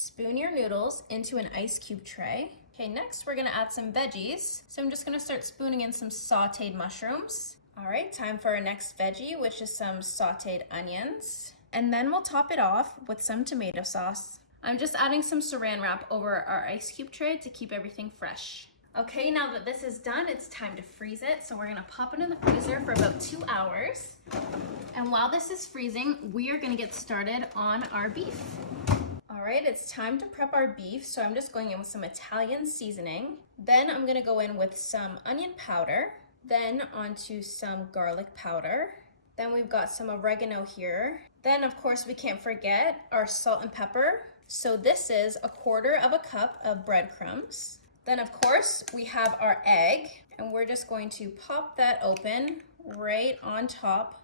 Spoon your noodles into an ice cube tray. Okay, next we're gonna add some veggies. So I'm just gonna start spooning in some sauteed mushrooms. All right, time for our next veggie, which is some sauteed onions. And then we'll top it off with some tomato sauce. I'm just adding some saran wrap over our ice cube tray to keep everything fresh. Okay, now that this is done, it's time to freeze it. So we're gonna pop it in the freezer for about 2 hours. And while this is freezing, we are gonna get started on our beef. All right, it's time to prep our beef. So I'm just going in with some Italian seasoning. Then I'm gonna go in with some onion powder, then onto some garlic powder. Then we've got some oregano here. Then of course we can't forget our salt and pepper. So this is 1/4 cup of breadcrumbs. Then of course we have our egg, and we're just going to pop that open right on top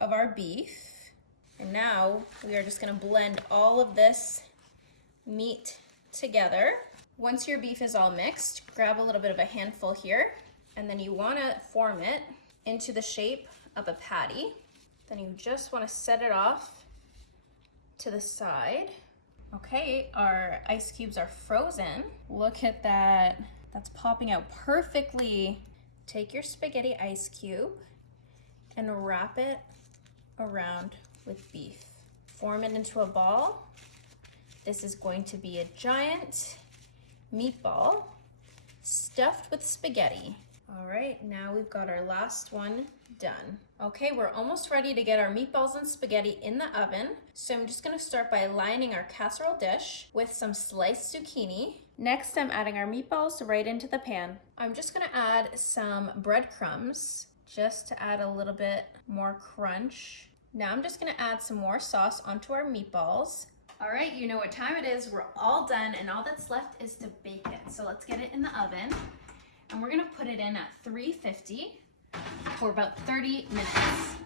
of our beef. And now we are just gonna blend all of this meat together. Once your beef is all mixed, grab a little bit of a handful here, and then you wanna form it into the shape of a patty. Then you just wanna set it off to the side. Okay, our ice cubes are frozen. Look at that, that's popping out perfectly. Take your spaghetti ice cube and wrap it around with beef. Form it into a ball. This is going to be a giant meatball stuffed with spaghetti. All right, now we've got our last one done. Okay, we're almost ready to get our meatballs and spaghetti in the oven. So I'm just gonna start by lining our casserole dish with some sliced zucchini. Next, I'm adding our meatballs right into the pan. I'm just gonna add some breadcrumbs just to add a little bit more crunch. Now I'm just gonna add some more sauce onto our meatballs. All right, you know what time it is. We're all done, and all that's left is to bake it. So let's get it in the oven. And we're gonna put it in at 350 for about 30 minutes.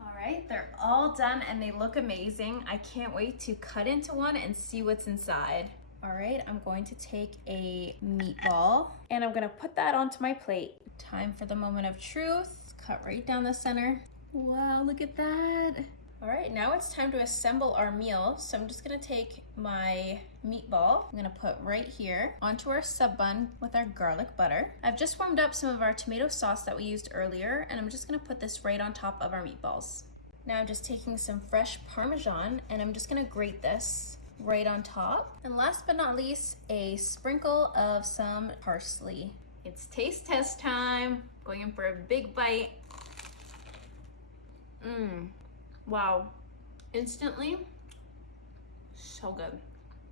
All right, they're all done and they look amazing. I can't wait to cut into one and see what's inside. All right, I'm going to take a meatball and I'm gonna put that onto my plate. Time for the moment of truth. Cut right down the center. Wow, look at that. All right, now it's time to assemble our meal. So I'm just gonna take my meatball, I'm gonna put right here onto our sub bun with our garlic butter. I've just warmed up some of our tomato sauce that we used earlier, and I'm just gonna put this right on top of our meatballs. Now I'm just taking some fresh Parmesan, and I'm just gonna grate this right on top. And last but not least, a sprinkle of some parsley. It's taste test time. Going in for a big bite. Wow, instantly, so good.